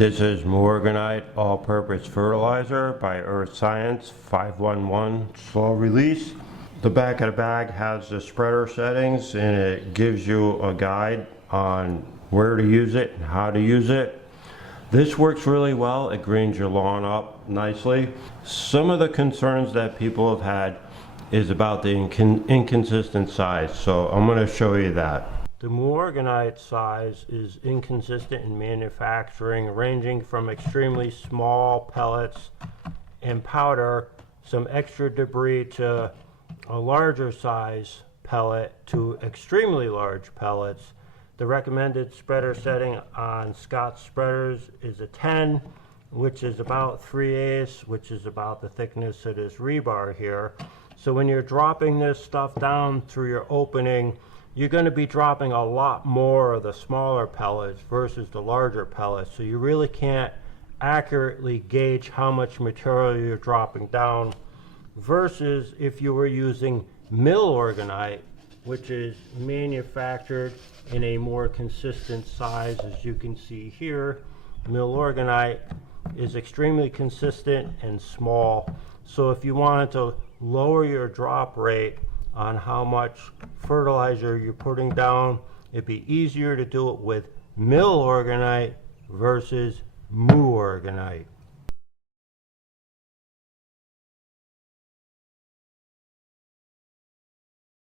This is Moorganite All-Purpose Fertilizer by Earth Science 511 Slow Release. The back of the bag has the spreader settings and it gives you a guide on where to use it and how to use it. This works really well. It greens your lawn up nicely. Some of the concerns that people have had is about the inconsistent size, so I'm going to show you that. The Moorganite size is inconsistent in manufacturing, ranging from extremely small pellets and powder, some extra debris, to a larger size pellet to extremely large pellets. The recommended spreader setting on Scott's spreaders is a 10, which is about 3/8, which is about the thickness of this rebar here. So when you're dropping this stuff down through your opening, you're going to be dropping a lot more of the smaller pellets versus the larger pellets. So you really can't accurately gauge how much material you're dropping down versus if you were using Milorganite, which is manufactured in a more consistent size. As you can see here, Milorganite is extremely consistent and small. So if you wanted to lower your drop rate on how much fertilizer you're putting down, it'd be easier to do it with Milorganite versus Moorganite.